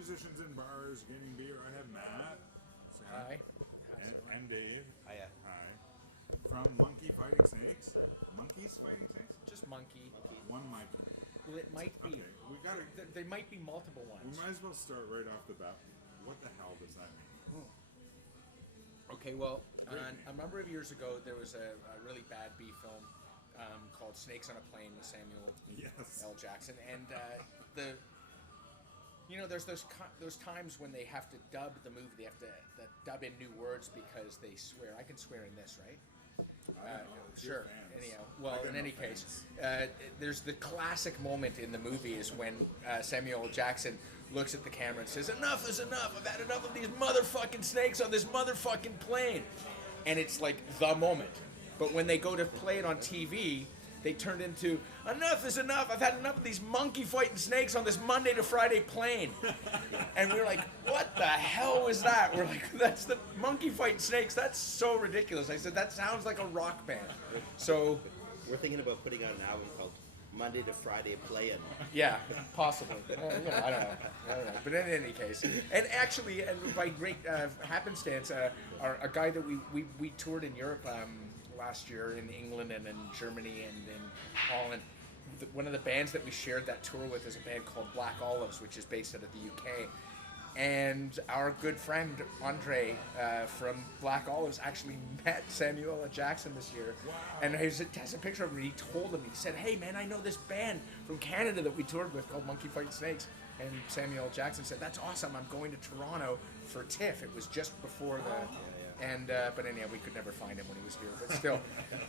musicians in bars getting beer. I have Matt. Sam, Hi. and Dave. Hiya. Hi. From Monkey Fighting Snakes. Monkeys Fighting Snakes? Just monkey. One monkey. Well, it might be. Okay, we gotta. There might be multiple We ones. might as well start right off the bat. What the hell does that mean? Okay, well, Great a name. number of years ago, there was a really bad B film called Snakes on a Plane with Samuel Yes. L. Jackson, and there's those times when they have to dub the movie. They have to dub in new words because they swear. I can swear in this, right? I don't know. It's your Sure. fans. Anyhow, I well, got in no any fans. case, there's the classic moment in the movie is when Samuel L. Jackson looks at the camera and says, "Enough is enough. I've had enough of these motherfucking snakes on this motherfucking plane," and it's like the moment. But when they go to play it on TV, they turned into, "Enough is enough. I've had enough of these monkey fighting snakes on this Monday to Friday plane." And we were like, what the hell was that? We're like, that's the monkey fighting snakes. That's so ridiculous. I said, that sounds like a rock band. So, We're thinking about putting out an album called Monday to Friday Playin'. yeah, possibly. I don't know. But in any case, and actually, and by great happenstance, a guy that we toured in Europe last year in England and in Germany and in Holland. One of the bands that we shared that tour with is a band called Black Olives, which is based out of the UK. And our good friend Andre from Black Olives actually met Samuel L. Jackson this year. Wow. And he has a picture of him, and he told him, he said, "Hey man, I know this band from Canada that we toured with called Monkey Fighting Snakes." And Samuel L. Jackson said, "That's awesome, I'm going to Toronto for TIFF." It was just before the... And but anyhow, we could never find him when he was here. But still,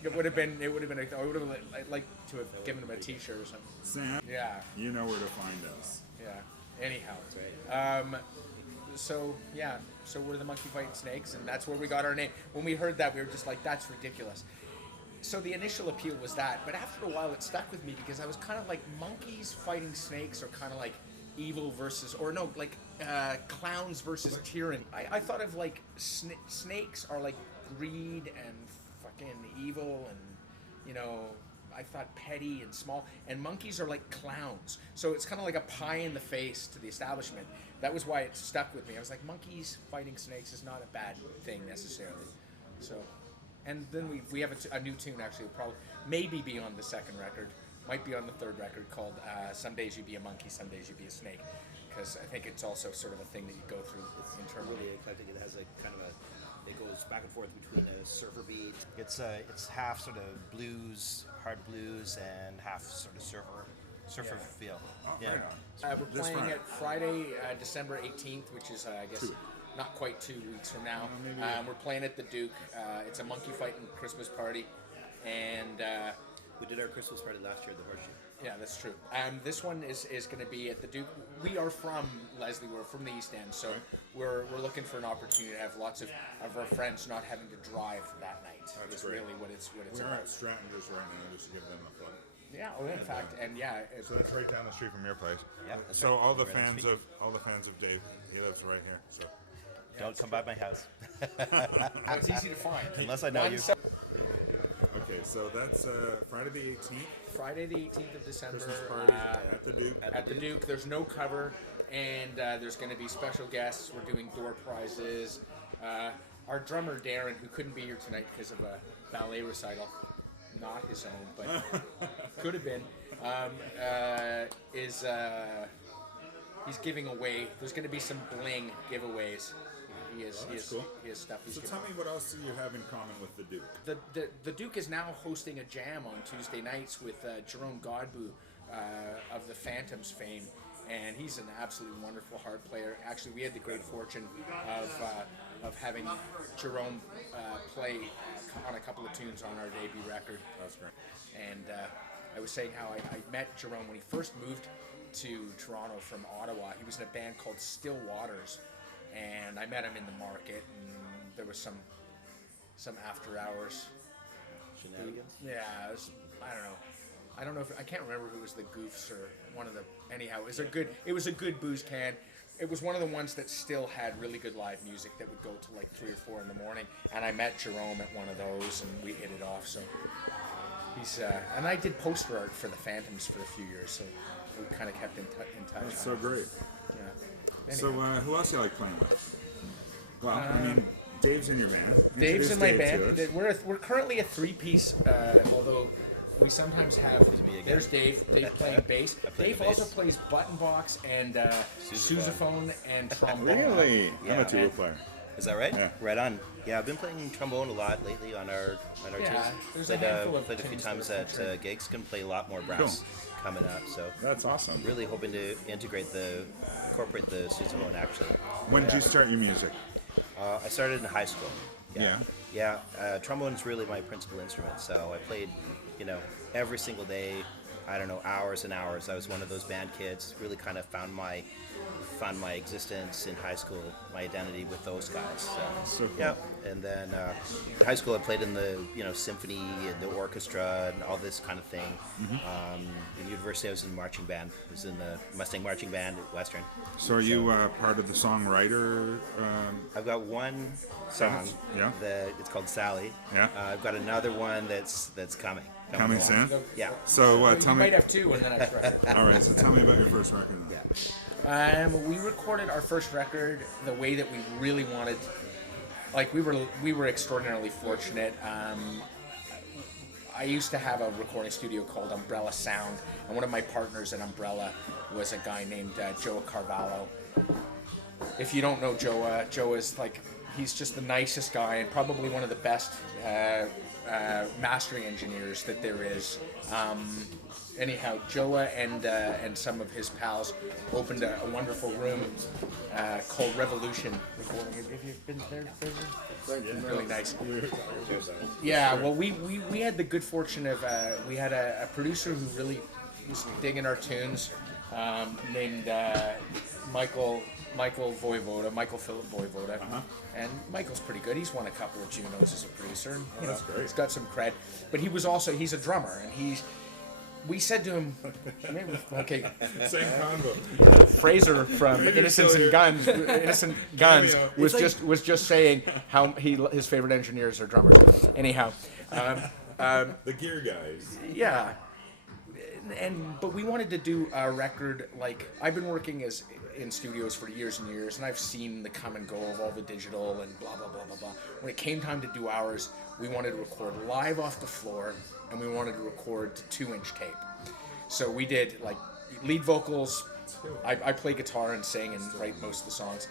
it would have been. I would have liked to have given him a T-shirt or something. Sam, Yeah, you know where to find us. yeah. Anyhow, so we're the Monkey Fighting Snakes, and that's where we got our name. When we heard that, we were just like, "That's ridiculous." So the initial appeal was that, but after a while, it stuck with me because I was kind of like, monkeys fighting snakes are kind of like evil versus, or no, like clowns versus tyranny. I thought of like snakes are like greed and fucking evil, and I thought petty and small, and monkeys are like clowns. So it's kind of like a pie in the face to the establishment. That was why it stuck with me. I was like, monkeys fighting snakes is not a bad thing necessarily. So, and then we have a new tune actually, probably maybe be on the second record. Might be on the third record, called "Some Days You Be a Monkey, Some Days You Be a Snake," because I think it's also sort of a thing that you go through internally. Really eclectic. It has a kind of it goes back and forth between a surfer beat. It's half sort of blues, hard blues, and half sort of surfer feel. Yeah. We're This playing Friday. it Friday, December 18th, which is, I guess, not quite 2 weeks from now. We're playing at the Duke. It's a monkey fighting Christmas party, and We did our Christmas party last year at the Horseshoe. yeah, that's true. This one is going to be at the Duke. We are from Leslie. We're from the East End, so we're looking for an opportunity to have lots of our friends not having to drive that night. That's It's great. really what it's We're about. at Stratton just right now, just to give them a plug. Yeah, in fact, and yeah, So that's right down the street from your place. Yeah, that's So right. all the Right on the fans of Dave, he lives right here. So Don't come by my house oh, it's easy to find. unless I know you. okay, so that's Friday the 18th, Friday the 18th of December. Christmas party at the Duke. At the Duke, there's no cover, and there's going to be special guests. We're doing door prizes. Our drummer Darren, who couldn't be here tonight because of a ballet recital, not his own, but could have been, he's giving away. There's going to be some bling giveaways. He has cool. he has stuff he's So giving tell me what else do you have in common with the Duke? The Duke is now hosting a jam on Tuesday nights with Jerome Godbout of the Phantoms fame, and he's an absolutely wonderful harp player. Actually, we had the great fortune of having Jerome play on a couple of tunes on our debut record. That's great. And I was saying how I met Jerome when he first moved to Toronto from Ottawa. He was in a band called Still Waters, and I met him in the market, and there was some after hours Shenanigans. yeah, I don't know if I can't remember if it was the Goofs or one of the. Anyhow, it was a good booze can. It was one of the ones that still had really good live music that would go to like 3 or 4 in the morning. And I met Jerome at one of those, and we hit it off. So he's and I did poster art for the Phantoms for a few years, so we kind of kept in touch. That's so great. Yeah. So who else do you like playing with? Well, I mean, Dave's in your band. Dave's in my Dave band. We're currently a three-piece, although we sometimes have. me again. There's Dave. Dave playing bass. play Dave the also bass. plays button box and sousaphone and trombone. Really? I'm Yeah. a tuba player. Is that right? Yeah. Right on. Yeah, I've been playing trombone a lot lately on our Yeah, tunes. there's a Played, handful of played a few tunes times that are at gigs. Gonna play a lot more brass coming up. So That's awesome. really hoping to incorporate the sousaphone actually. When did you start your music? I started in high school. Yeah. Yeah, trombone's really my principal instrument. So I played, every single day. I don't know, hours and hours. I was one of those band kids. Really kind of found my existence in high school, my identity with those guys. So cool. Yeah, and then in high school I played in the symphony and the orchestra and all this kind of thing. In university I was in the marching band. I was in the Mustang marching band at Western. So are you part of the songwriter? I've got one song. Yeah. It's called Sally. Yeah. I've got another one that's coming. Coming along. soon? Yeah. So You tell me. might have two in the next record. All right. So tell me about your first record. Then. Yeah. We recorded our first record the way that we really wanted. Like we were extraordinarily fortunate. I used to have a recording studio called Umbrella Sound, and one of my partners at Umbrella was a guy named Joe Carvalho. If you don't know Joe, Joe is he's just the nicest guy and probably one of the best mastering engineers that there is. Anyhow, Joa and some of his pals opened a wonderful room called Revolution Recording. Have you been there? Really nice. Yeah, well, we had the good fortune of we had a producer who really was digging our tunes, named Michael Voivoda, Michael Philip Voivoda. And Michael's pretty good. He's won a couple of Junos as a producer. And, that's great. He's got some cred. But he's a drummer, and we said to him, okay, Same convo. Fraser from Innocent Guns was just saying how his favorite engineers are drummers. Anyhow, The gear guys. yeah. But we wanted to do a record I've been working in studios for years and years, and I've seen the come and go of all the digital and blah blah blah blah blah. When it came time to do ours, we wanted to record live off the floor, and we wanted to record to 2-inch tape. So we did lead vocals. I play guitar and sing and write most of the songs.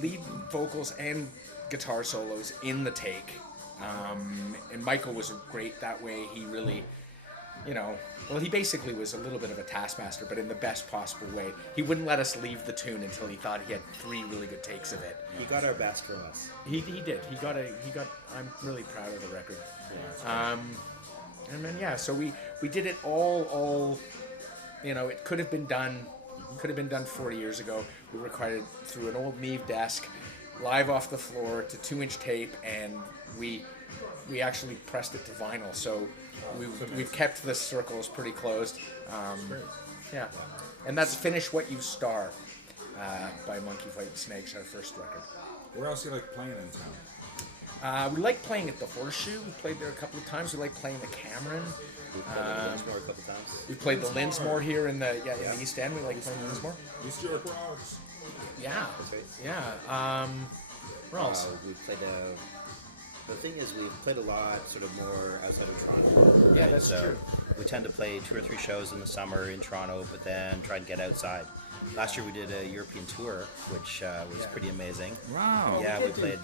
Lead vocals and guitar solos in the take. And Michael was great that way. He really, he basically was a little bit of a taskmaster, but in the best possible way. He wouldn't let us leave the tune until he thought he had 3 really good takes of it. He got our best from us. He did. He got. I'm really proud of the record. And then so we did it all. It could have been done. Could have been done 40 years ago. We recorded through an old Neve desk, live off the floor to 2-inch tape, and we actually pressed it to vinyl. So we've kept the circles pretty closed. Yeah, and that's "Finish What You Start" by Monkey Fighting Snakes, our first record. Where else do you like playing in town? We like playing at the Horseshoe. We played there a couple of times. We like playing the Cameron. We've played the Linsmore a couple times. We played the Linsmore here in the East End. We like playing Linsmore. East York Rocks. Yeah, yeah. Where else? We played. The thing is, we've played a lot, sort of more outside of Toronto. Yeah, right? that's true. We tend to play 2 or 3 shows in the summer in Toronto, but then try and get outside. Last year we did a European tour, which was pretty amazing. Wow. Yeah, we played.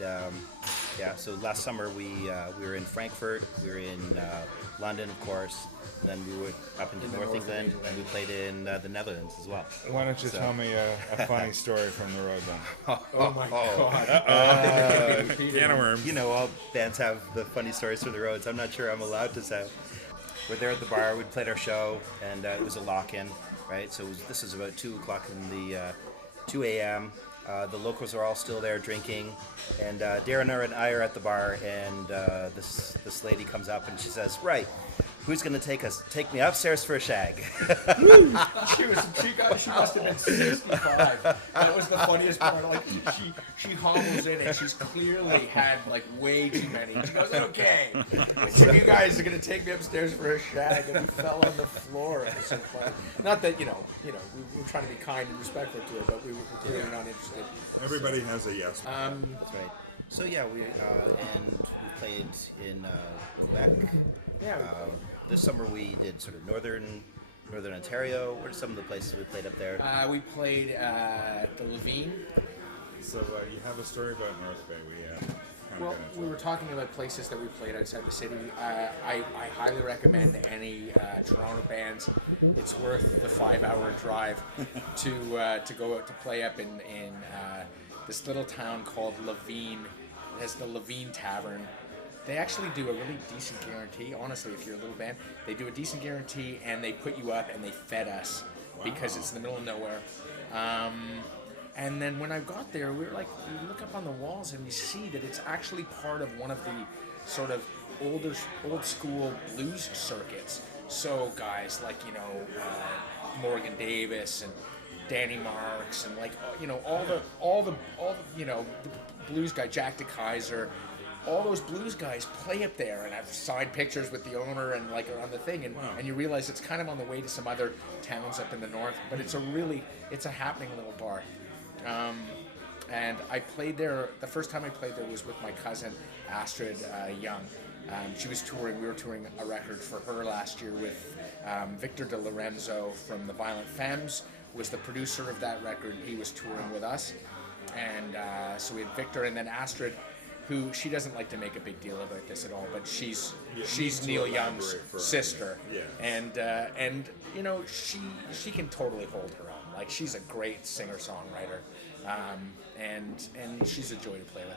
So last summer we were in Frankfurt, we were in London, of course, and then we went up into North England, and we played in the Netherlands as well. Why don't you tell me a funny story from the road then? Oh my God. Can of worms. All bands have the funny stories from the roads. I'm not sure I'm allowed to say. We're there at the bar. We played our show, and it was a lock-in, right? So this is about 2 o'clock in the 2 a.m. The locals are all still there drinking, and Darren and I are at the bar, and this lady comes up and she says, "Right, who's going to take me upstairs for a shag? She must have been 65. That was the funniest part. Like she hobbles in and she's clearly had like way too many. She goes, okay, which of you guys are gonna take me upstairs for a shag? And we fell on the floor. It was so funny. Not that we were trying to be kind and respectful to her, but we were clearly not interested. Everybody has a yes. That's right. So yeah, we played in Quebec. Yeah. This summer we did sort of northern Ontario. What are some of the places we played up there? We played the Levine. So you have a story about North Bay. Well, we were talking about places that we played outside the city. I highly recommend any Toronto bands. It's worth the 5-hour drive to go out to play up in this little town called Levine. It has the Levine Tavern. They actually do a really decent guarantee. Honestly, if you're a little band, they do a decent guarantee and they put you up and they fed us because it's in the middle of nowhere. And then when I got there, we look up on the walls and we see that it's actually part of one of the sort of old school blues circuits. So guys like Morgan Davis and Danny Marks and all the blues guy, Jack DeKaiser. All those blues guys play up there, and I've signed pictures with the owner and on the thing, and you realize it's kind of on the way to some other towns up in the north, but it's a happening little bar. And I played there. The first time I played there was with my cousin Astrid Young. She was touring. We were touring a record for her last year with Victor De Lorenzo from the Violent Femmes was the producer of that record. He was touring with us, and so we had Victor and then Astrid, who she doesn't like to make a big deal about this at all, but she's Neil Young's sister, and she can totally hold her own. Like she's a great singer-songwriter, and she's a joy to play with.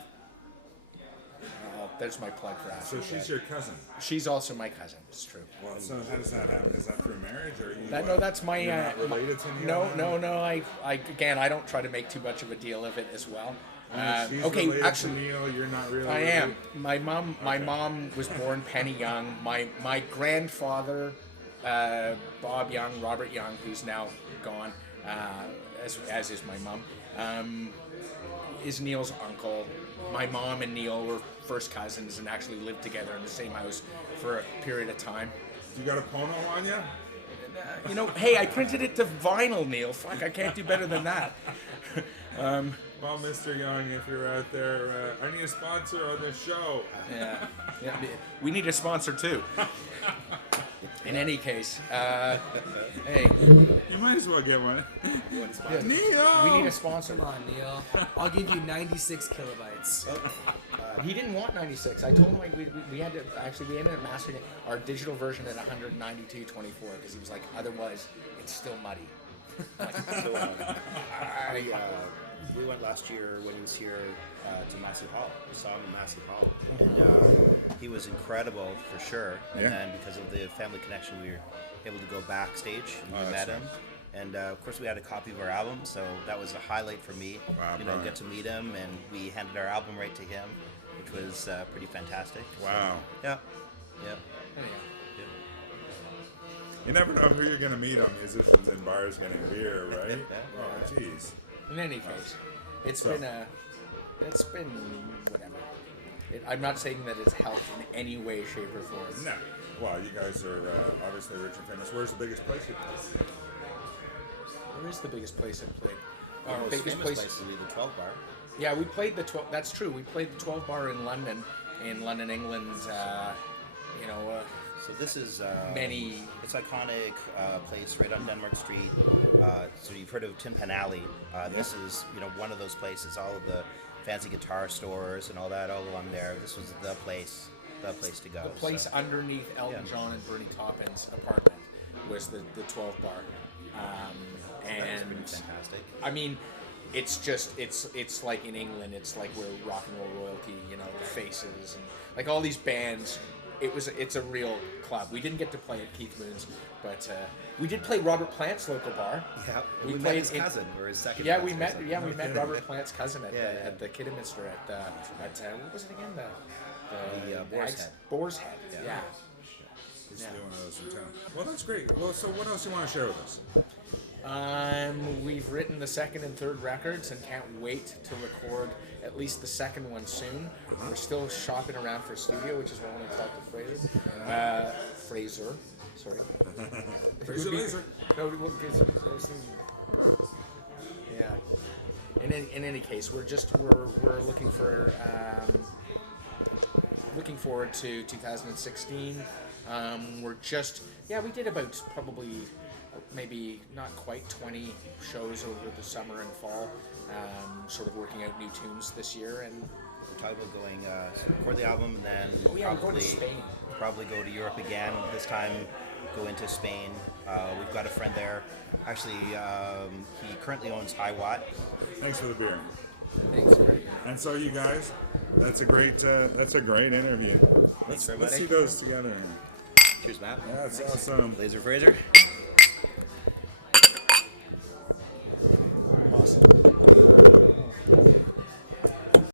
There's my plug for Astrid. So she's your cousin. She's also my cousin. It's true. Well, so how does that happen? Is that through marriage or that's my. You're not related to Neil? No. I don't try to make too much of a deal of it as well. She's Okay, related actually, to Neil, you're not really. I am. My mom was born Penny Young. My grandfather, Bob Young, Robert Young, who's now gone, as is my mom, is Neil's uncle. My mom and Neil were first cousins and actually lived together in the same house for a period of time. You got a PONO on you? Hey, I printed it to vinyl, Neil. Fuck, I can't do better than that. Well, Mr. Young, if you're out there, I need a sponsor on this show. Yeah, we need a sponsor too. In any case, hey, you might as well get one. You want a sponsor? Neil! We need a sponsor. Come on, Neil. I'll give you 96 kilobytes. He didn't want 96. I told him we had to we ended up mastering it, our digital version at 192.24 because he was like, otherwise it's still muddy. We went last year when he was here to Massive Hall. We saw him in Massive Hall, and he was incredible for sure. And then because of the family connection, we were able to go backstage and we met him. Nice. And of course, we had a copy of our album, so that was a highlight for me. Wow, get to meet him, and we handed our album right to him, which was pretty fantastic. Wow. So, yeah. You never know who you're going to meet on musicians in bars getting beer, right? Oh, jeez. In any case, it's been whatever. I'm not saying that it's helped in any way, shape, or form. No. Well, you guys are obviously rich and famous. Where's the biggest place you played? Where is the biggest place I've played? Our biggest place would be the 12 Bar. Yeah, we played the 12. That's true. We played the 12 Bar in London, England. So this is many. It's iconic place right on Denmark Street. So you've heard of Tin Pan Alley. This is one of those places. All of the fancy guitar stores and all that all along there. This was the place to go. The place underneath Elton John and Bernie Taupin's apartment was the 12 Bar, and fantastic. I mean, it's like in England. It's like where rock and roll royalty, the Faces and like all these bands. It's a real club. We didn't get to play at Keith Moon's, but we did play Robert Plant's local bar. Yeah, we met played his cousin or his second. Yeah, cousin we met. or something. Yeah, we met Robert Plant's cousin at the Kidderminster at what was it again? The Boar's Head. Boar's Head. Yeah. Used Yeah. to be one of those in town. Well, that's great. Well, so what else you want to share with us? We've written the second and third records and can't wait to record at least the second one soon. We're still shopping around for a studio, which is why I want to talk to Fraser. Sorry. Fraser Laser. No, we'll get yeah. In any case, we're looking for looking forward to 2016. We did about probably maybe not quite 20 shows over the summer and fall, sort of working out new tunes this year. And We're talking about going record the album and then we're going to Spain. probably go to Europe again. This time go into Spain. We've got a friend there. Actually, he currently owns High Watt. Thanks for the beer. Thanks, great. And so you guys, that's a great interview. Let's everybody. see those together. Cheers, Matt. That's awesome. Laser Fraser. Awesome.